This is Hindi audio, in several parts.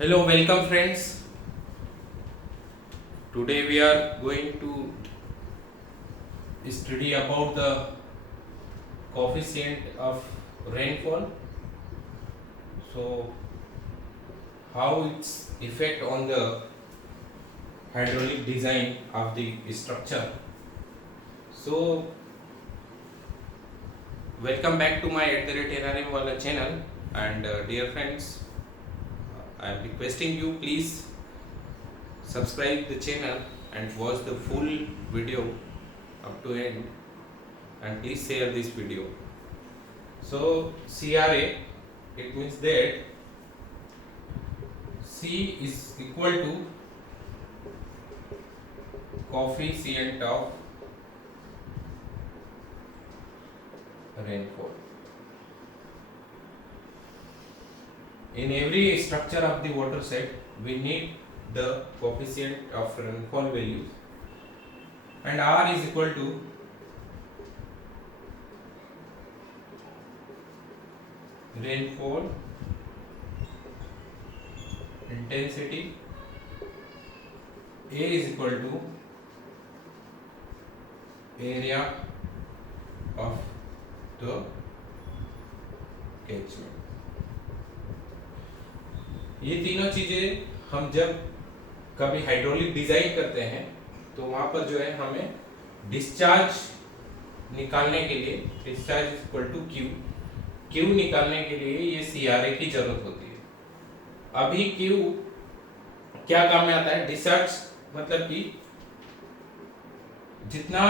Hello, welcome friends. Today we are going to study about the coefficient of rainfall. So, how its effect on the hydraulic design of the structure. So, welcome back to my @NRM Wala channel. And dear friends, I am requesting you please subscribe the channel and watch the full video up to end, and please share this video. So CRA, it means that C is equal to coefficient of rainfall. In every structure of the water set we need the coefficient of rainfall values, and R is equal to rainfall intensity, A is equal to area of the catchment. ये तीनों चीजें हम जब कभी हाइड्रोलिक डिजाइन करते हैं तो वहां पर जो है हमें डिस्चार्ज निकालने के लिए डिस्चार्ज इक्वल टू क्यू निकालने के लिए ये CRA की जरूरत होती है। अभी क्यू क्या काम में आता है? डिस्चार्ज मतलब कि जितना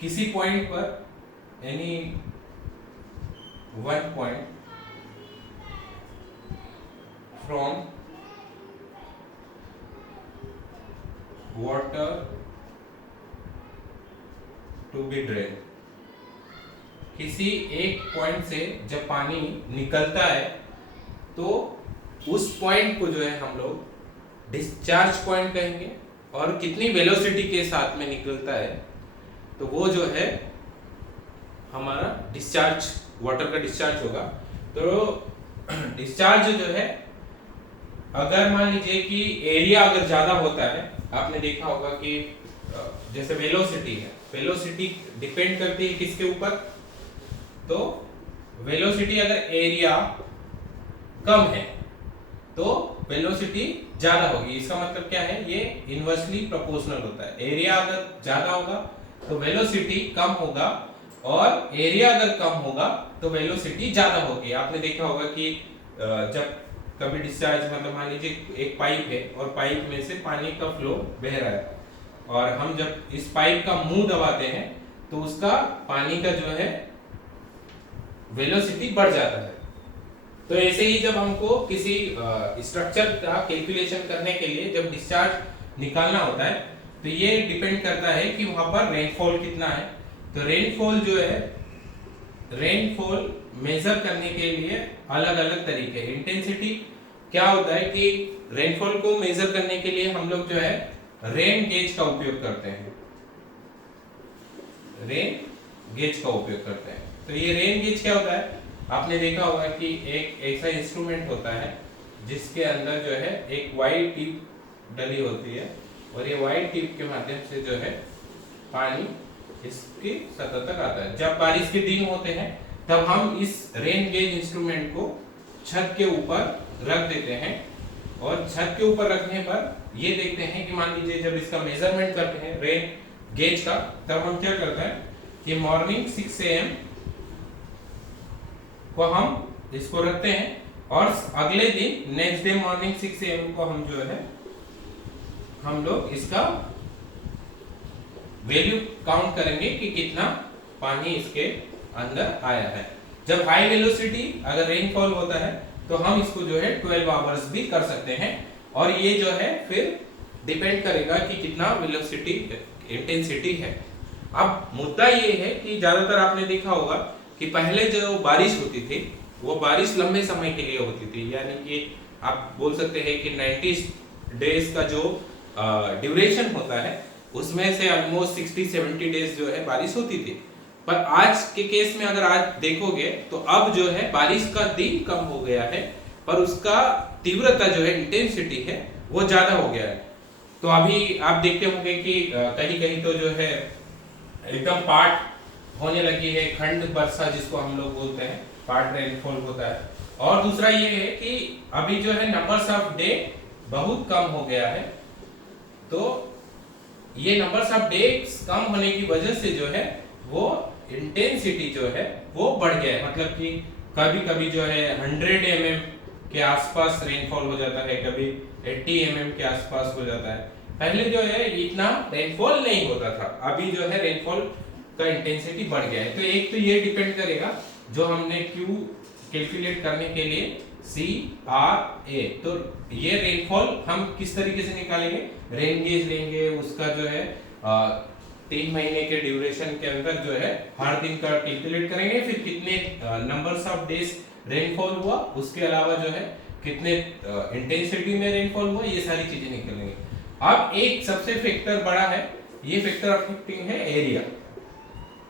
किसी पॉइंट पर any one point from water to be drained, किसी एक पॉइंट से जब पानी निकलता है तो उस पॉइंट को जो है हम लोग डिस्चार्ज पॉइंट कहेंगे, और कितनी वेलोसिटी के साथ में निकलता है तो वो जो है हमारा डिस्चार्ज, वाटर का डिस्चार्ज होगा। तो डिस्चार्ज जो है, अगर मान लीजिए कि एरिया अगर ज्यादा होता है, आपने देखा होगा कि जैसे वेलोसिटी है, वेलोसिटी डिपेंड करती है किसके ऊपर? तो वेलोसिटी अगर एरिया कम है तो वेलोसिटी ज्यादा होगी। इसका मतलब क्या है? ये इनवर्सली प्रोपोर्शनल होता है। एरिया अगर ज्यादा होगा तो वेलोसिटी कम होगा, और एरिया अगर कम होगा तो वेलोसिटी ज्यादा होगी। आपने देखा होगा कि जब कभी डिस्चार्ज मतलब मान लीजिए एक पाइप है और पाइप में से पानी का फ्लो बह रहा है, और हम जब इस पाइप का मुंह दबाते हैं तो उसका पानी का जो है वेलोसिटी बढ़ जाता है। तो ऐसे ही जब हमको किसी स्ट्रक्चर का कैलकुलेशन करने के लिए जब डिस्चार्ज निकालना होता है तो ये डिपेंड करता है कि वहां पर रेनफॉल कितना है। तो रेनफॉल जो है, रेनफॉल मेजर करने के लिए अलग अलग तरीके हैं। इंटेंसिटी क्या होता है कि रेनफॉल को मेजर करने के लिए हम लोग जो है रेन गेज का उपयोग करते हैं, रेन गेज का उपयोग करते हैं। तो ये रेन गेज क्या होता है? आपने देखा होगा कि एक ऐसा इंस्ट्रूमेंट होता है जिसके अंदर जो है एक वाइट टिप डली होती है, और ये वाइट टिप के माध्यम से जो है पानी इसकी सतह तक आता है। जब बारिश के दिन होते हैं तब हम इस रेन गेज इंस्ट्रूमेंट को छत के ऊपर रख देते हैं, और छत के ऊपर रखने पर ये देखते हैं कि मान लीजिए जब इसका मेजरमेंट करते हैं रेन गेज का, तब हम क्या करते हैं कि मॉर्निंग 6 AM को हम इसको रखते हैं, और अगले दिन नेक्स्ट डे मॉर्निंग 6 AM को हम जो है हम लोग इसका वैल्यू काउंट करेंगे कि कितना पानी इसके अंदर आया है। जब हाई वेलोसिटी अगर रेनफॉल होता है तो हम इसको जो है 12 आवर्स भी कर सकते हैं, और ये जो है फिर डिपेंड करेगा कि कितना वेलोसिटी इंटेंसिटी है। अब मुद्दा ये है कि ज्यादातर आपने देखा होगा कि पहले जो बारिश होती थी वो बारिश लंबे समय के लिए होती थी, यानी कि आप बोल सकते हैं कि 90 डेज का जो ड्यूरेशन होता है उसमें से ऑलमोस्ट 60-70 डेज जो है बारिश होती थी। पर आज के केस में अगर आज देखोगे तो अब जो है बारिश का दिन कम हो गया है, पर उसका तीव्रता जो है, इंटेंसिटी है, वो ज्यादा हो गया है। तो अभी आप देखते होंगे कि कहीं कहीं तो जो है एकदम पार्ट होने लगी है, खंड वर्षा जिसको हम लोग बोलते हैं, पार्ट रेनफॉल होता है। और दूसरा ये है कि अभी जो है नंबर्स ऑफ डे बहुत कम हो गया है, तो ये नंबर्स ऑफ डे कम होने की वजह से जो है वो इंटेंसिटी जो है वो बढ़ गया है। मतलब कि कभी कभी जो है 100 mm के आसपास रेनफॉल हो जाता है, कभी 80 mm के आसपास हो जाता है। पहले जो है इतना रेनफॉल नहीं होता था, अभी जो है रेनफॉल का इंटेंसिटी बढ़ गया है। तो एक तो ये डिपेंड करेगा जो हमने क्यू कैलकुलेट करने के लिए CRA, तो ये रेनफॉल हम किस तरीके से निकालेंगे, रेन गेज लेंगे, उसका जो है 3 महीने के ड्यूरेशन के अंदर जो है हर दिन का कैलकुलेट करेंगे, फिर कितने नंबर्स ऑफ डेज रेनफॉल हुआ, उसके अलावा जो है कितने इंटेंसिटी में रेनफॉल हुआ, ये सारी चीजें निकलेंगे। अब एक सबसे फैक्टर बड़ा है, ये फैक्टर अफेक्टिंग है एरिया।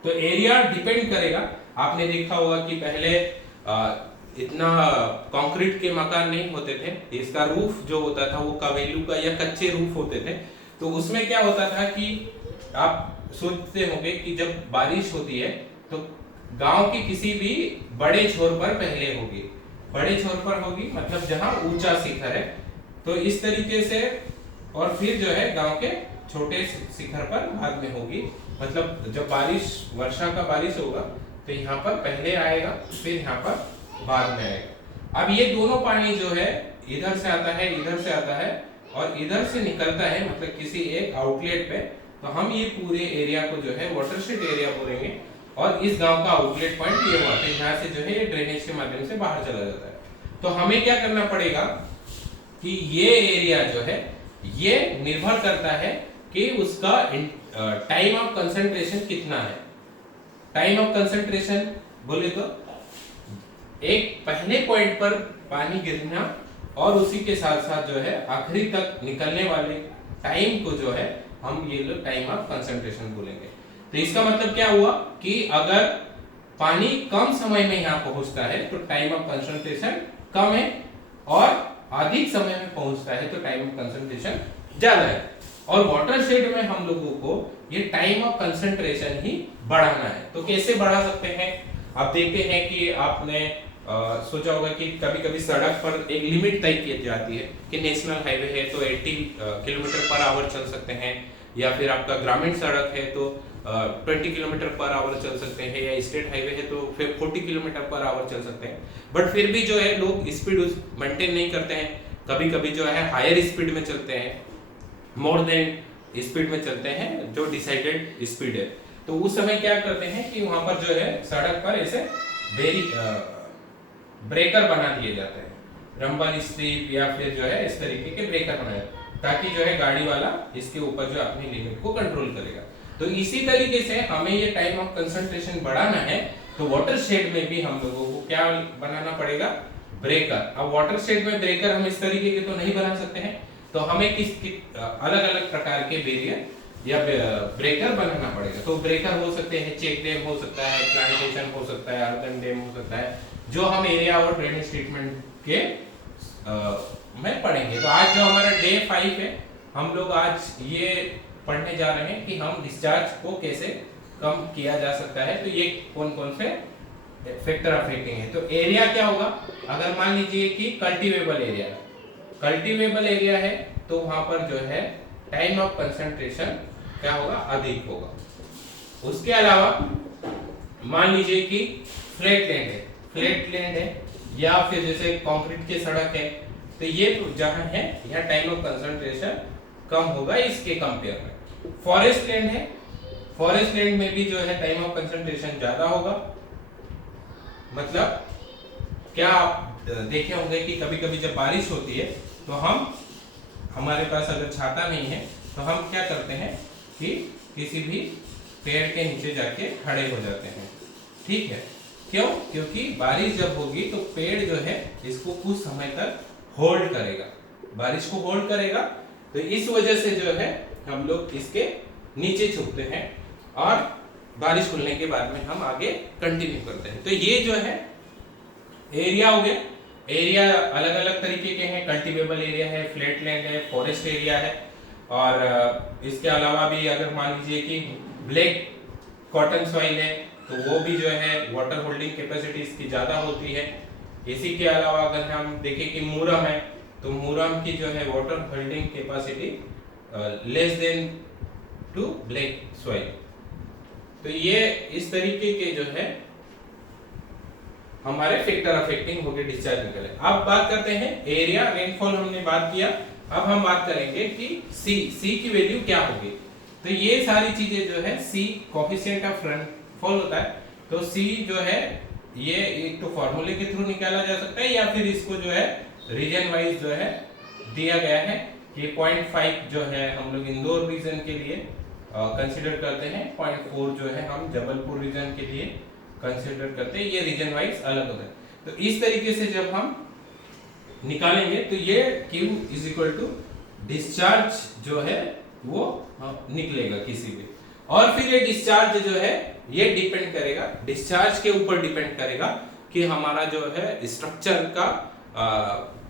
तो एरिया डिपेंड करेगा, आपने देखा होगा कि पहले इतना कंक्रीट के मकान नहीं होते थे, इसका रूफ जो होता था वो कवेलू का या कच्चे रूफ होते थे। तो उसमें क्या होता था कि आप सोचते होंगे कि जब बारिश होती है तो गांव की किसी भी बड़े छोर पर पहले होगी, बड़े छोर पर होगी मतलब जहां ऊंचा शिखर है, तो इस तरीके से, और फिर जो है गांव के छोटे शिखर पर बाद में होगी। मतलब जब बारिश, वर्षा का बारिश होगा तो यहाँ पर पहले आएगा, फिर यहाँ पर बाद में आएगा। अब ये दोनों पानी जो है इधर से आता है, इधर से आता है और इधर से निकलता है, मतलब किसी एक आउटलेट पे। तो हम ये पूरे एरिया को जो है वाटरशेड एरिया बोलेंगे, और इस गांव का आउटलेट पॉइंट ये हुआ, तो यहाँ से जो है ये ड्रेनेज के माध्यम से बाहर चला जाता है। तो हमें क्या करना पड़ेगा कि ये एरिया जो है ये निर्भर करता है कि उसका टाइम ऑफ कंसंट्रेशन कितना है। टाइम ऑफ कंसंट्रेशन बोले तो एक पहले पॉइंट पर पानी गिरना और उसी के साथ साथ जो है आखिरी तक निकलने वाले टाइम को जो है हम ये लोग टाइम ऑफ कंसंट्रेशन बोलेंगे। तो इसका मतलब क्या हुआ कि अगर पानी कम समय में यहाँ पहुंचता है तो टाइम ऑफ कंसंट्रेशन कम है, और अधिक समय में पहुंचता है तो टाइम ऑफ कंसंट्रेशन ज्यादा है। और वाटरशेड में हम लोगों को ये टाइम ऑफ कंसंट्रेशन ही बढ़ाना है। तो कैसे बढ़ा सकते हैं, आप देखते हैं कि आपने सोचा होगा कि कभी कभी सड़क पर एक लिमिट तय की जाती है कि नेशनल हाईवे है तो 80 किलोमीटर पर आवर चल सकते हैं, या फिर आपका ग्रामीण सड़क है तो 20 किलोमीटर पर आवर चल सकते हैं, या स्टेट हाईवे है तो फिर 40 किलोमीटर पर आवर चल सकते हैं। बट फिर भी जो है लोग स्पीड मेंटेन नहीं करते हैं, कभी कभी जो है हायर स्पीड में चलते हैं, मोर देन स्पीड में चलते हैं जो डिसाइडेड स्पीड है। तो उस समय क्या करते हैं कि वहां पर जो है सड़क पर ऐसे ब्रेकर बना दिए जाते हैं, रंबल स्ट्रिप या फिर जो है इस तरीके के ब्रेकर बनाए, ताकि जो है गाड़ी वाला इसके ऊपर जो अपनी लिमिट को कंट्रोल करेगा। तो इसी तरीके से हमें ये टाइम ऑफ कंसंट्रेशन बढ़ाना है, तो वाटरशेड में भी हम लोगों को क्या बनाना पड़ेगा, ब्रेकर। अब वाटरशेड में ब्रेकर हम इस तरीके के तो नहीं बना सकते हैं, तो हमें अलग अलग प्रकार के बैरियर या ब्रेकर बनाना पड़ेगा। तो ब्रेकर हो सकते हैं, चेक डैम हो सकता है, प्लांटेशन हो सकता है, अर्दन डैम हो सकता है, जो हम एरिया और ड्रेनेज ट्रीटमेंट के में पढ़ेंगे। तो आज जो हमारा डे 5 है, हम लोग आज ये पढ़ने जा रहे हैं कि हम डिस्चार्ज को कैसे कम किया जा सकता है। तो ये कौन कौन से फैक्टर अफेक्टिंग है। तो एरिया क्या होगा, अगर मान लीजिए कि कल्टीवेबल एरिया है तो वहां पर जो है टाइम ऑफ कंसंट्रेशन क्या होगा, अधिक होगा। उसके अलावा मान लीजिए कि फ्लैट लैंड है या फिर जैसे कंक्रीट की सड़क है, तो ये जहां है यहाँ टाइम ऑफ कंसंट्रेशन कम होगा इसके कंपेयर में। फॉरेस्ट लैंड में भी जो है टाइम ऑफ कंसंट्रेशन ज्यादा होगा। मतलब क्या आप देखे होंगे कि कभी कभी जब बारिश होती है तो हमारे पास अगर छाता नहीं है तो हम क्या करते हैं कि किसी भी पेड़ के नीचे जाके खड़े हो जाते हैं, ठीक है। क्यों? क्योंकि बारिश जब होगी तो पेड़ जो है इसको कुछ समय तक होल्ड करेगा, बारिश को होल्ड करेगा। तो इस वजह से जो है हम लोग इसके नीचे छुपते हैं और बारिश खुलने के बाद में हम आगे कंटिन्यू करते हैं। तो ये जो है एरिया हो गया। एरिया अलग अलग तरीके के हैं, कल्टीवेबल एरिया है, फ्लैट लैंड है, फॉरेस्ट एरिया है, और इसके अलावा भी अगर मान लीजिए कि ब्लैक कॉटन सॉइल है तो वो भी जो है वाटर होल्डिंग कैपेसिटी इसकी ज़्यादा होती है। इसी के अलावा अगर हम देखें कि मूरम है तो मूरम की जो है water holding capacity less than to black soil. तो ये इस तरीके के जो है हमारे फैक्टर अफेक्टिंग हो गए डिस्चार्ज निकले। अब बात करते हैं एरिया, रेनफॉल हमने बात किया, अब हम बात करेंगे कि सी की वैल्यू क्या होगी। तो ये सारी चीजें जो है सी कोफिशिएंट ऑफ रेनफॉल होता है, तो सी जो है ये एक तो फॉर्मूले के थ्रू निकाला जा सकता है या फिर इसको जो है रीजन वाइज जो है दिया गया है कि 0.5 जो है हम लोग इंदौर रीजन के लिए कंसीडर करते हैं, 0.4 जो है हम जबलपुर रीजन के लिए कंसीडर करते हैं, ये रीजन वाइज अलग होता है। तो इस तरीके से जब हम निकालेंगे तो ये Q is equal to discharge जो है वो निकलेगा किसी भी, और फिर ये डिस्चार्ज जो है ये डिपेंड करेगा, डिस्चार्ज के ऊपर डिपेंड करेगा कि हमारा जो है स्ट्रक्चर का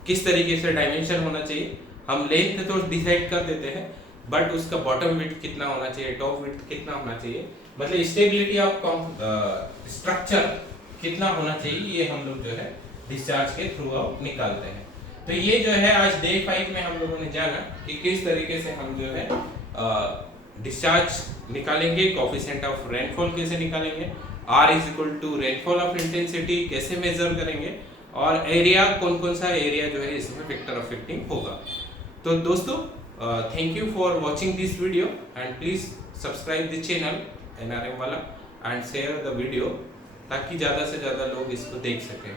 किस तरीके से डायमेंशन होना चाहिए। हम लेंथ तो डिसाइड कर देते हैं, बट उसका बॉटम विड्थ कितना होना चाहिए, टॉप विड्थ कितना होना चाहिए, मतलब स्टेबिलिटी ऑफ स्ट्रक्चर कितना होना चाहिए, ये हम लोग जो है डिस्चार्ज के थ्रू आउट निकालते हैं। तो ये जो है आज डे 5 में हम लोगों ने जाना कि किस तरीके से हम जो है डिस्चार्ज निकालेंगे, कोफिशिएंट ऑफ रेनफॉल कैसे निकालेंगे, R is equal to rainfall of intensity कैसे मेजर करेंगे, और एरिया कौन कौन सा एरिया जो है इसमें फैक्टर अफेक्टिंग होगा। तो दोस्तों thank you for watching this video and please subscribe the channel NRM वाला and share the video ताकि ज़्यादा से ज़्यादा लोग इसको देख सकें।